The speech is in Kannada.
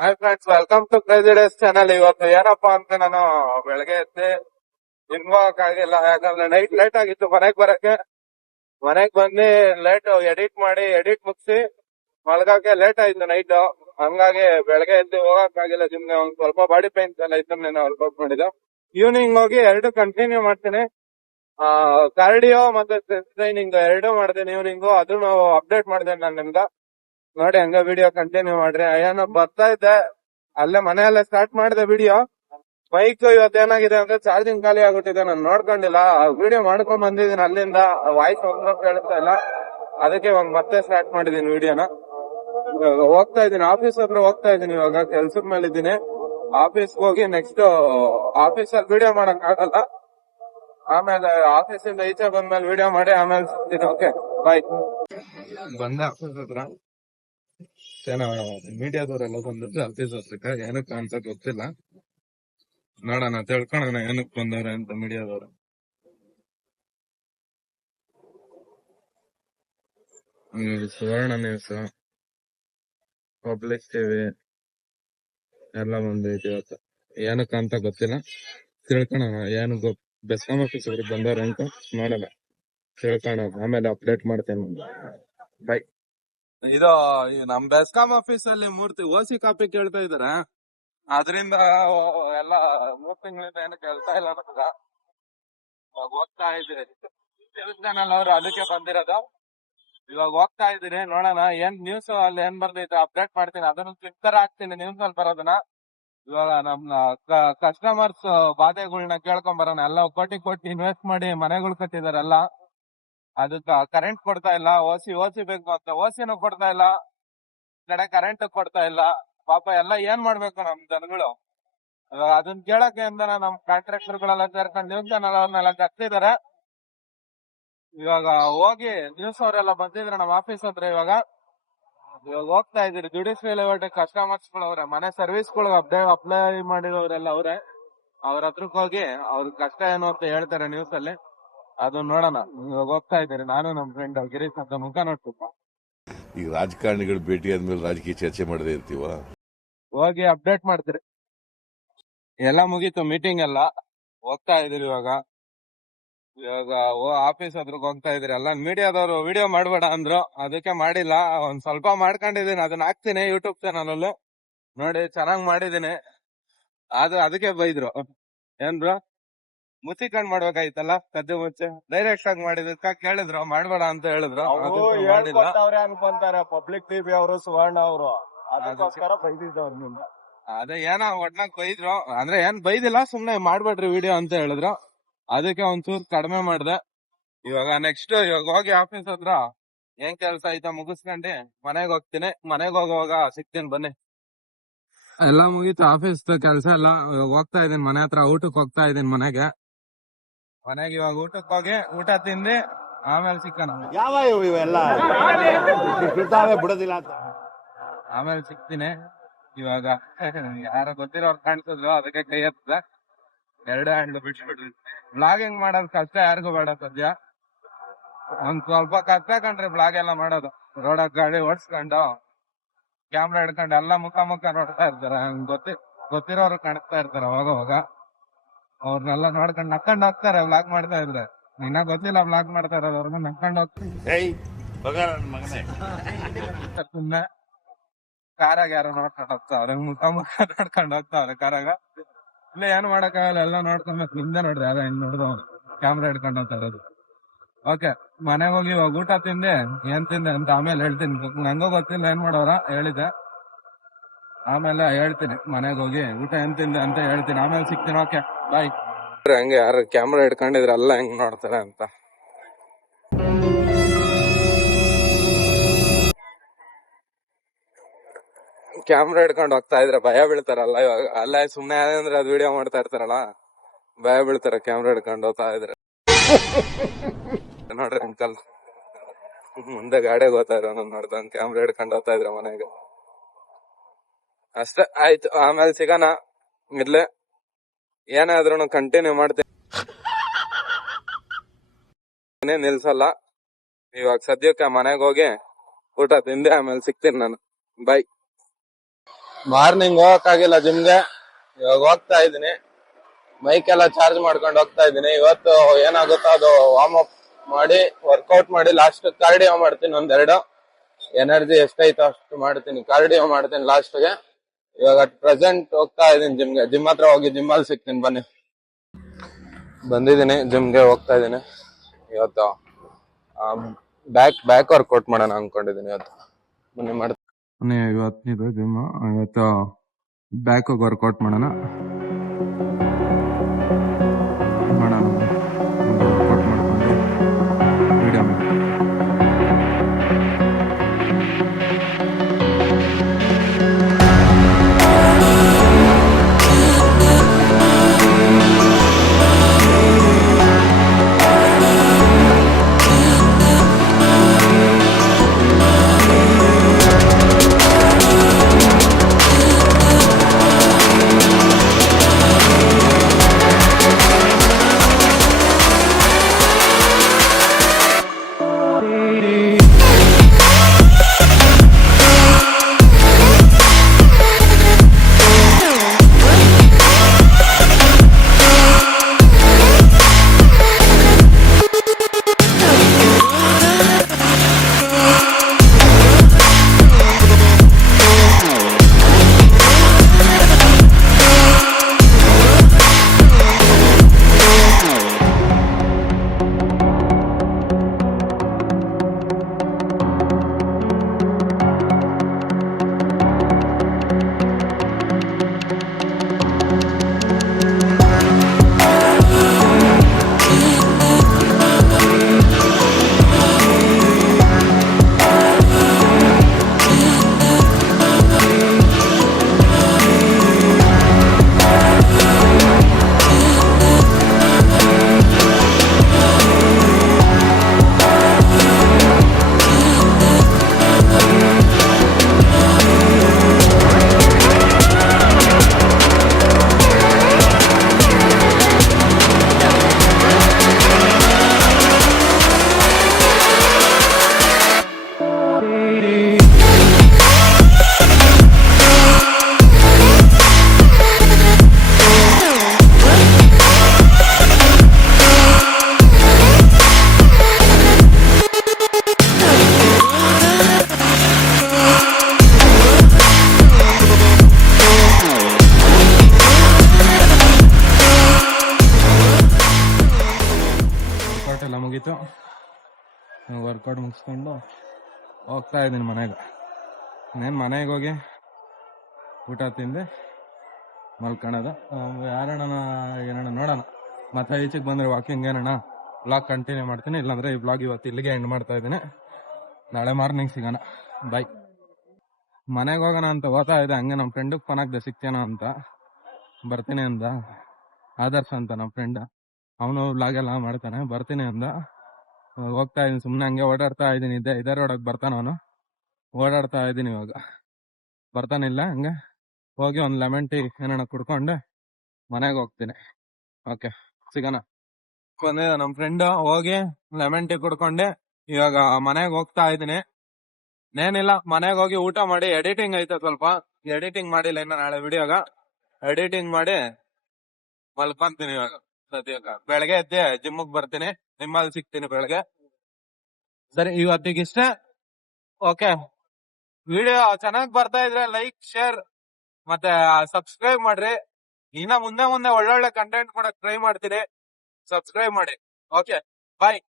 Hi friends, welcome to crazy days channel. ಇವತ್ತು ಏನಪ್ಪಾ ಅಂತ ನಾನು ಬೆಳಗ್ಗೆ ಎದ್ದೆ ಇನ್ವಾಕ್ ಆಗಿಲ್ಲ, ಯಾಕಂದ್ರೆ ನೈಟ್ ಲೇಟ್ ಆಗಿತ್ತು ಮನೆಗ್ ಬರಕ್ಕೆ. ಮನೆಗ್ ಬಂದು ಎಡಿಟ್ ಮುಗಿಸಿ ಮಲ್ಗಕ್ಕೆ ಲೇಟ್ ಆಯ್ತು ನೈಟ್. ಹಂಗಾಗಿ ಬೆಳಗ್ಗೆ ಎದ್ದು ಹೋಗಕ್ ಆಗಿಲ್ಲ. ಜಿಮ್ಗೆ ಒಂದ್ ಸ್ವಲ್ಪ ಬಾಡಿ ಪೇನ್ಸ್ ಎಲ್ಲ ಇತ್ತು, ನಾನು ವರ್ಕೌಟ್ ಮಾಡಿದ್ದು. ಈವ್ನಿಂಗ್ ಹೋಗಿ ಎರಡು ಕಂಟಿನ್ಯೂ ಮಾಡ್ತೀನಿ. ಕಾರ್ಡಿಯೋ ಮತ್ತೆ ಟ್ರೈನಿಂಗ್ ಎರಡು ಮಾಡ್ತೀನಿ ಈವ್ನಿಂಗು. ಅದನ್ನು ಅಪ್ಡೇಟ್ ಮಾಡ್ತೇನೆ ನಾನು ನಿಮ್ಗೆ. ನೋಡಿ ಹಂಗ ವಿಡಿಯೋ ಕಂಟಿನ್ಯೂ ಮಾಡ್ರಿ. ಏನೋ ಬರ್ತಾ ಇದ್ದೆ, ಅಲ್ಲೇ ಮನೆಯಲ್ಲೇ ಸ್ಟಾರ್ಟ್ ಮಾಡಿದೆ ವಿಡಿಯೋ. ಬೈಕ್ ಇವತ್ತು ಏನಾಗಿದೆ ಅಂದ್ರೆ ಚಾರ್ಜಿಂಗ್ ಖಾಲಿ ಆಗ್ಬಿಟ್ಟಿದೆ, ನಾನು ನೋಡ್ಕೊಂಡಿಲ್ಲ. ವಿಡಿಯೋ ಮಾಡ್ಕೊಂಡ್ ಬಂದಿದ್ದೀನಿ, ಅಲ್ಲಿಂದ ವಾಯ್ಸ್ ಒಂದ್ ಕೇಳ್ತಾ ಇಲ್ಲ. ಅದಕ್ಕೆ ಇವಾಗ ಮತ್ತೆ ಸ್ಟಾರ್ಟ್ ಮಾಡಿದೀನಿ ವಿಡಿಯೋನ. ಹೋಗ್ತಾ ಇದ್ದೀನಿ, ಆಫೀಸ್ ಹತ್ರ ಹೋಗ್ತಾ ಇದ್ದೀನಿ. ಇವಾಗ ಕೆಲ್ಸದ ಮೇಲೆ ಇದ್ದೀನಿ. ಆಫೀಸ್ಗೆ ಹೋಗಿ ನೆಕ್ಸ್ಟ್ ಆಫೀಸಲ್ಲಿ ವಿಡಿಯೋ ಮಾಡಕ್ ಆಗಲ್ಲ. ಆಮೇಲೆ ಆಫೀಸಿಂದ ಈಚೆ ಬಂದ್ಮೇಲೆ ವಿಡಿಯೋ ಮಾಡಿ ಆಮೇಲೆ ಸಿಗ್ತೀನಿ. ಓಕೆ, ಬಾಯ್. ಬಂದೆ ಆಫೀಸ್ ಹತ್ರ. ಮೀಡಿಯಾದವರೆಲ್ಲ ಬಂದಿದ್ರು ಆಫೀಸ್ ಹತ್ರಕ್ಕೆ. ಏನಕ್ಕೆ ಅಂತ ಗೊತ್ತಿಲ್ಲ, ನೋಡೋಣ ತಿಳ್ಕೊಳೋಣ ಏನಕ್ ಬಂದವ್ರೆ ಅಂತ ಮೀಡಿಯಾದವ್ರು. ಸುವರ್ಣ ನ್ಯೂಸ್, ಪಬ್ಲಿಕ್ ಟಿವಿ ಎಲ್ಲ ಬಂದೈತಿ ಇವತ್ತು. ಏನಕ್ಕ ಅಂತ ಗೊತ್ತಿಲ್ಲ, ತಿಳ್ಕೊಳೋಣ. ಏನು ಬೆಸ್ಕಾಂ ಆಫೀಸ್ ಅವ್ರಿಗೆ ಬಂದವ್ರೆ ಅಂತ ನೋಡೋಣ, ತಿಳ್ಕೊಳೋಣ. ಆಮೇಲೆ ಅಪ್ಡೇಟ್ ಮಾಡ್ತೇನೆ. ಬೈ. ಇದು ನಮ್ ಬೆಸ್ಕಾಂ ಆಫೀಸ್ ಅಲ್ಲಿ ಮೂರ್ತಿ ಓಸಿ ಕಾಪಿ ಕೇಳ್ತಾ ಇದಾರೆ. ಅದ್ರಿಂದ ಎಲ್ಲ 3 ತಿಂಗಳಿಂದ ಏನು ಕೇಳ್ತಾ ಇಲ್ಲ ನಮ್ಗ. ಇವಾಗ ಹೋಗ್ತಾ ಇದ್ದೀರಿ, ಚಾನಲ್ ಅವರು ಅದಕ್ಕೆ ಬಂದಿರೋದು. ಇವಾಗ ಹೋಗ್ತಾ ಇದ್ದೀರಿ, ನೋಡೋಣ ಏನ್ ನ್ಯೂಸ್ ಅಲ್ಲಿ ಏನ್ ಬರ್ದೈತೆ ಅಪ್ಡೇಟ್ ಮಾಡ್ತೀನಿ. ಅದನ್ನ ಕ್ಲಿಕ್ ತರ ಹಾಕ್ತೀನಿ ನ್ಯೂಸ್ ಅಲ್ಲಿ ಬರೋದನ್ನ. ಇವಾಗ ನಮ್ ಕಸ್ಟಮರ್ಸ್ ಬಾಧೆಗಳನ್ನ ಕೇಳ್ಕೊಂಡ್ ಬರೋಣ. ಎಲ್ಲ ಕೋಟಿ ಇನ್ವೆಸ್ಟ್ ಮಾಡಿ ಮನೆಗಳು ಕಟ್ಟಿದಾರೆಲ್ಲ, ಅದಕ್ಕ ಕರೆಂಟ್ ಕೊಡ್ತಾ ಇಲ್ಲ. ಓಸಿ ಬೇಕು ಅಂತ ಓಸಿನೂ ಕೊಡ್ತಾ ಇಲ್ಲ, ಕಡೆ ಕರೆಂಟ್ ಕೊಡ್ತಾ ಇಲ್ಲ. ಪಾಪ ಎಲ್ಲ ಏನ್ ಮಾಡ್ಬೇಕು ನಮ್ ಜನಗಳು. ಅದನ್ನ ಕೇಳಕ್ಕೆ ಅಂತ ನಮ್ ಕಾಂಟ್ರಾಕ್ಟರ್ ಗಳೆಲ್ಲ ಸೇರ್ಕೊಂಡು ನ್ಯೂಸ್ ಚಾನಲ್ ಅವ್ರನ್ನೆಲ್ಲ ಕರ್ತಿದಾರೆ. ಇವಾಗ ಹೋಗಿ ನ್ಯೂಸ್ ಅವರೆಲ್ಲ ಬಂದಿದ್ರೆ ನಮ್ಮ ಆಫೀಸ್ ಹತ್ರ. ಇವಾಗ ಹೋಗ್ತಾ ಇದೀರಿ. ಜುಡಿಷಿಯಲ್ ಲೇಔಟ್ ಕಸ್ಟಮರ್ಸ್ ಗಳು ಅವ್ರೆ, ಮನೆ ಸರ್ವಿಸ್ ಗಳು ಅಪ್ಲೈ ಮಾಡಿರೋರೆಲ್ಲ ಅವ್ರೆ. ಅವ್ರ ಹತ್ರಕ್ ಹೋಗಿ ಅವ್ರ ಕಷ್ಟ ಏನು ಅಂತ ಹೇಳ್ತಾರೆ ನ್ಯೂಸ್ ಅಲ್ಲಿ. ಅದು ನೋಡೋಣ. ಇವಾಗ ಹೋಗ್ತಾ ಇದ್ದೀರಿ, ನಾನು ನಮ್ ಫ್ರೆಂಡ್ ಗಿರೀಶ್ ಅಂತ. ಮುಖ ನೋಡ್ತಿಪ್ಪ. ಈಗ ರಾಜಕಾರಣಿಗಳು ಭೇಟಿ ಆದ್ಮೇಲೆ ರಾಜಕೀಯ ಚರ್ಚೆ ಮಾಡದೇ ಇರ್ತೀವ. ಹೋಗಿ ಅಪ್ಡೇಟ್ ಮಾಡ್ತೀರಿ. ಎಲ್ಲ ಮುಗೀತು ಮೀಟಿಂಗ್ ಎಲ್ಲ. ಹೋಗ್ತಾ ಇದೀರಿ ಇವಾಗ ಆಫೀಸ್ ಹತ್ರಕ್ ಹೋಗ್ತಾ ಇದ್ರಿ. ಎಲ್ಲ ಮೀಡಿಯಾದವರು ವಿಡಿಯೋ ಮಾಡ್ಬೇಡ ಅಂದ್ರು, ಅದಕ್ಕೆ ಮಾಡಿಲ್ಲ. ಒಂದ್ ಸ್ವಲ್ಪ ಮಾಡ್ಕೊಂಡಿದೀನಿ, ಅದನ್ನ ಹಾಕ್ತೀನಿ ಯೂಟ್ಯೂಬ್ ಚಾನಲ್ ಅಲ್ಲಿ. ನೋಡಿ ಚೆನ್ನಾಗ್ ಮಾಡಿದೀನಿ. ಅದಕ್ಕೆ ಬೈದ್ರು, ಏನ್ ಬ್ರೋ ಮುಚ್ಚಿಕೊಂಡ್ ಮಾಡ್ಬೇಕಾಯ್ತಲ್ಲ ಕದ್ದು ಮುಚ್ಚೆ. ಡೈರೆಕ್ಟ್ ಆಗಿ ಮಾಡಿದಕ್ಕ ಕೇಳಿದ್ರು, ಮಾಡ್ಬೇಡ ಅಂತ ಹೇಳಿದ್ರು. ಅನ್ಕೊಂತಾರೆ ಪಬ್ಲಿಕ್ ಟಿವಿ ಅವರು, ಸುವರ್ಣ ಅವರು. ಅದಕ್ಕೋಸ್ಕರ ಬೈದಿದ್ದವ್ರು. ಅದೇ ಏನೋ ಒಟ್ನಾಗ್ ಬೈದ್ರು. ಅಂದ್ರೆ ಏನ್ ಬೈದಿಲ್ಲ, ಸುಮ್ನೆ ಮಾಡ್ಬೇಡ್ರಿ ವಿಡಿಯೋ ಅಂತ ಹೇಳಿದ್ರು. ಅದಕ್ಕೆ ಒಂಚೂರು ಕಡಿಮೆ ಮಾಡ್ದೆ. ಇವಾಗ ನೆಕ್ಸ್ಟ್ ಹೋಗಿ ಆಫೀಸ್ ಹತ್ರ ಏನ್ ಕೆಲ್ಸ ಐತ ಮುಗಿಸ್ಕೊಂಡಿ ಮನೆಗ್ ಹೋಗ್ತೀನಿ. ಮನೆಗ್ ಹೋಗುವಾಗ ಸಿಗ್ತೀನಿ ಬನ್ನಿ. ಎಲ್ಲ ಮುಗೀತು ಆಫೀಸ್ ಕೆಲ್ಸ ಎಲ್ಲ. ಹೋಗ್ತಾ ಇದೀನಿ ಮನೆ ಹತ್ರ. ಊಟಕ್ಕೆ ಹೋಗ್ತಾ ಇದೀನಿ ಮನೆಗೆ ಇವಾಗ ಊಟಕ್ಕೆ ಹೋಗಿ ಊಟ ತಿಂದು ಆಮೇಲೆ ಸಿಕ್ಕಣ. ಯಾವ ಇವೆಲ್ಲ ಬಿಡೋದಿಲ್ಲ ಅಂತ ಆಮೇಲೆ ಸಿಗ್ತೀನಿ. ಇವಾಗ ಯಾರ ಗೊತ್ತಿರೋರು ಕಾಣಿಸಿದ್ರು, ಅದಕ್ಕೆ ಕೈ ಎತ್ತದ. 2 ಹ್ಯಾಂಡ್ಲು ಬಿಟ್ಬಿಡ್ರಿ. ಬ್ಲಾಗಿಂಗ್ ಮಾಡೋದು ಕಷ್ಟ ಯಾರಿಗೂ ಬೇಡ ಸದ್ಯ. ಒಂದ್ ಸ್ವಲ್ಪ ಕಷ್ಟ ಕಂಡ್ರಿ ಬ್ಲಾಗ್ ಎಲ್ಲ ಮಾಡೋದು. ರೋಡಾಗ ಗಾಡಿ ಓಡಿಸ್ಕೊಂಡು ಕ್ಯಾಮ್ರಾ ಹಿಡ್ಕೊಂಡು ಎಲ್ಲ ಮುಖ ನೋಡ್ತಾ ಇರ್ತಾರೆ. ಗೊತ್ತಿರೋರು ಕಾಣಿಸ್ತಾ ಇರ್ತಾರೆ ಅವಾಗ. ಅವ್ರನ್ನೆಲ್ಲ ನೋಡ್ಕೊಂಡು ನಕ್ಕೊಂಡು ಹೋಗ್ತಾರೆ ಬ್ಲಾಗ್ ಮಾಡ್ತಾ ಇದ್ರೆ. ಇನ್ನ ಗೊತ್ತಿಲ್ಲ ಬ್ಲಾಗ್ ಮಾಡ್ತಾ ಇರೋದು, ಅವ್ರನ್ನ ನಕ್ಕೊಂಡು ಹೋಗ್ತಾರೆ. ಸುಮ್ನೆ ಕಾರಾಗ ಯಾರೋ ನೋಡ್ಕೊಂಡು ಹೋಗ್ತಾವ್ರೆ, ಮುಖ ನೋಡ್ಕೊಂಡು ಹೋಗ್ತಾವ್ರೆ ಕಾರಾಗ. ಇಲ್ಲ ಏನ್ ಮಾಡಕ್ಕಾಗಲ್ಲ, ಎಲ್ಲ ನೋಡ್ಕೊಬೇಕು. ನಿಮ್ದೆ ನೋಡ್ರಿ ಅದ ಹೆಂಗ್ ನೋಡ್ದವ್ ಕ್ಯಾಮ್ರಾ ಹಿಡ್ಕೊಂಡು ಹೋಗ್ತಾ ಇರೋದು. ಓಕೆ, ಮನೆಗ್ ಹೋಗಿ ಇವಾಗ ಊಟ ತಿಂದೆ. ಏನ್ ತಿಂದೆ ಅಂತ ಆಮೇಲೆ ಹೇಳ್ತೀನಿ. ನಂಗೂ ಗೊತ್ತಿಲ್ಲ ಏನ್ ಮಾಡೋರ, ಹೇಳಿದೆ. ಆಮೇಲೆ ಹೇಳ್ತೀನಿ ಮನೆಗ್ ಹೋಗಿ ಊಟ ಏನ್ ತಿಂದೆ ಅಂತ ಹೇಳ್ತೀನಿ. ಆಮೇಲೆ ಸಿಗ್ತೀನಿ. ಓಕೆ, ಬಾಯ್. ಹಂಗೆ ಯಾರು ಕ್ಯಾಮ್ರಾ ಹಿಡ್ಕೊಂಡಿದ್ರೆ ಎಲ್ಲ ಹೆಂಗ್ ನೋಡ್ತಾರೆ ಅಂತ. ಕ್ಯಾಮ್ರಾ ಹಿಡ್ಕೊಂಡು ಹೋಗ್ತಾ ಇದ್ರೆ ಭಯ ಬೀಳ್ತಾರಲ್ಲ. ಇವಾಗ ಅಲ್ಲ ಸುಮ್ನೆ ಅಂದ್ರೆ ಅದು ವಿಡಿಯೋ ಮಾಡ್ತಾ ಇರ್ತಾರಲ್ಲ, ಭಯ ಬೀಳ್ತಾರೆ ಕ್ಯಾಮ್ರಾ ಹಿಡ್ಕೊಂಡು ಹೋಗ್ತಾ ಇದ್ರೆ. ನೋಡ್ರಿ ಅಂಕಲ್ ಮುಂದೆ ಗಾಡಿಗೆ ಹೋಗ್ತಾ ಇದ್ರು, ನೋಡ್ದಂಗ್ ಕ್ಯಾಮ್ರಾ ಹಿಡ್ಕೊಂಡು ಹೋಗ್ತಾ ಇದ್ರ ಮನೆಗೆ. ಅಷ್ಟೇ ಆಯ್ತು, ಆಮೇಲೆ ಸಿಗೋಣ. ಇರ್ಲಿ, ಏನಾದ್ರೂ ಕಂಟಿನ್ಯೂ ಮಾಡ್ತೀನಿ, ನಿಲ್ಸಲ್ಲ. ಇವಾಗ ಸದ್ಯಕ್ಕೆ ಮನೆಗೆ ಹೋಗಿ ಊಟ ತಿಂದೆ ಆಮೇಲೆ ಸಿಗ್ತೀನಿ ನಾನು. ಬಾಯ್. ಮಾರ್ನಿಂಗ್ ಹೋಗಕ್ಕಾಗಿಲ್ಲ ಜಿಮ್ಗೆ, ಇವಾಗ ಹೋಗ್ತಾ ಇದೀನಿ. ಬೈಕ್ ಎಲ್ಲ ಚಾರ್ಜ್ ಮಾಡ್ಕೊಂಡು ಹೋಗ್ತಾ ಇದೀನಿ. ಇವತ್ತು ಏನಾಗುತ್ತೋ ಅದು ವಾರ್ಮ್ ಅಪ್ ಮಾಡಿ ವರ್ಕೌಟ್ ಮಾಡಿ ಲಾಸ್ಟ್ ಕಾರ್ಡಿಯೋ ಮಾಡ್ತೀನಿ. ಒಂದೆರಡು ಎನರ್ಜಿ ಎಷ್ಟೈತೋ ಅಷ್ಟು ಮಾಡ್ತೀನಿ, ಕಾರ್ಡಿಯೋ ಮಾಡ್ತೀನಿ ಲಾಸ್ಟ್ಗೆ. ಇವಾಗ ಪ್ರೆಸೆಂಟ್ ಹೋಗ್ತಾ ಇದೀನಿ ಜಿಮ್ಗೆ. ಜಿಮ್ ಹತ್ರ ಹೋಗಿ ಜಿಮ್ ಅಲ್ಲಿ ಸಿಗ್ತೀನಿ ಬನ್ನಿ. ಬಂದಿದ್ದೀನಿ ಜಿಮ್ಗೆ, ಹೋಗ್ತಾ ಇದೀನಿ. ಇವತ್ತು ಬ್ಯಾಕ್ ವರ್ಕೌಟ್ ಮಾಡೋಣ ಅನ್ಕೊಂಡಿದೀನಿ ಇವತ್ತು. ಬನ್ನಿ ಮಾಡ್ತೀನಿ. ಇವತ್ತು ಜಿಮ್, ಇವತ್ತು ಬ್ಯಾಕ್ ವರ್ಕೌಟ್ ಮಾಡೋಣ ವರ್ಕೌಟ್ ಮಾಡ್ಕೊಂಡು ವಿಡಿಯೋ ಮಾಡಿ. ಮುಗೀತು. ವರ್ಕೌಟ್ ಮುಗಿಸ್ಕೊಂಡು ಹೋಗ್ತಾ ಇದ್ದೀನಿ ಮನೆಗೆ. ಇನ್ನೇನು ಮನೆಗೆ ಹೋಗಿ ಊಟ ತಿಂದು ಮಲ್ಕೊಳೋದು. ಯಾರಣ್ಣ ಏನಣ್ಣ ನೋಡೋಣ, ಮತ್ತೆ ಈಚೆಗೆ ಬಂದರೆ ವಾಕಿಂಗ್ ಏನಣ್ಣ ಬ್ಲಾಗ್ ಕಂಟಿನ್ಯೂ ಮಾಡ್ತೀನಿ. ಇಲ್ಲಾಂದ್ರೆ ಈ ಬ್ಲಾಗ್ ಇವತ್ತು ಇಲ್ಲಿಗೆ ಎಂಡ್ ಮಾಡ್ತಾ ಇದ್ದೀನಿ. ನಾಳೆ ಮಾರ್ನಿಂಗ್ ಸಿಗೋಣ, ಬಾಯ್. ಮನೆಗೆ ಹೋಗೋಣ ಅಂತ ಹೋಗ್ತಾ ಇದೆ, ಹಂಗೆ ನಮ್ಮ ಫ್ರೆಂಡಿಗೆ ಫೋನ್ ಹಾಕ್ದೆ ಸಿಗ್ತೇನೋ ಅಂತ. ಬರ್ತೀನಿ ಅಂದ ಆದರ್ಶ ಅಂತ ನಮ್ಮ ಫ್ರೆಂಡ್, ಅವನು ಬ್ಲಾಗ್ ಎಲ್ಲ ಮಾಡ್ತಾನೆ. ಬರ್ತೀನಿ ಅಂದ, ಹೋಗ್ತಾ ಇದೀನಿ ಸುಮ್ಮನೆ ಹಂಗೆ ಓಡಾಡ್ತಾ ಇದ್ದೀನಿ. ಇದೇ ರೋಡಾಗ ಬರ್ತಾನ ಅವನು, ಓಡಾಡ್ತಾ ಇದ್ದೀನಿ. ಇವಾಗ ಬರ್ತಾನಿಲ್ಲ, ಹಂಗೆ ಹೋಗಿ ಒಂದು ಲೆಮನ್ ಟೀ ಏನಾರ ಕುಡ್ಕೊಂಡು ಮನೆಗೆ ಹೋಗ್ತೀನಿ. ಓಕೆ, ಸಿಗೋಣ. ಬಂದಿದ್ದ ನಮ್ಮ ಫ್ರೆಂಡ್, ಹೋಗಿ ಲೆಮನ್ ಟೀ ಕುಡ್ಕೊಂಡೆ ಇವಾಗ ಮನೆಗೆ ಹೋಗ್ತಾ ಇದ್ದೀನಿ. ನೇನಿಲ್ಲ, ಮನೆಗೆ ಹೋಗಿ ಊಟ ಮಾಡಿ ಎಡಿಟಿಂಗ್ ಐತೆ ಸ್ವಲ್ಪ, ಎಡಿಟಿಂಗ್ ಮಾಡಿಲ್ಲ ಇನ್ನು ನಾಳೆ ವಿಡಿಯೋಗ. ಎಡಿಟಿಂಗ್ ಮಾಡಿ ಮಲ್ಕೊಂತೀನಿ ಇವಾಗ ಸದ್ಯಕ್ಕ. ಬೆಳಗ್ಗೆ ಎದ್ದೆ ಜಿಮ್ಗೆ ಬರ್ತೀನಿ, ನಿಮ್ಮಲ್ಲಿ ಸಿಗ್ತೀನಿ ಬೆಳಗ್ಗೆ. ಸರಿ, ಇವತ್ತಿಗಿಷ್ಟೇ. ಓಕೆ, ವಿಡಿಯೋ ಚೆನ್ನಾಗಿ ಬರ್ತಾ ಇದ್ರೆ ಲೈಕ್, ಶೇರ್ ಮತ್ತೆ ಸಬ್ಸ್ಕ್ರೈಬ್ ಮಾಡ್ರಿ. ಇನ್ನ ಮುಂದೆ ಒಳ್ಳೊಳ್ಳೆ ಕಂಟೆಂಟ್ ಕೊಡಕ್ ಟ್ರೈ ಮಾಡ್ತೀನಿ. ಸಬ್ಸ್ಕ್ರೈಬ್ ಮಾಡಿ. ಓಕೆ, ಬಾಯ್.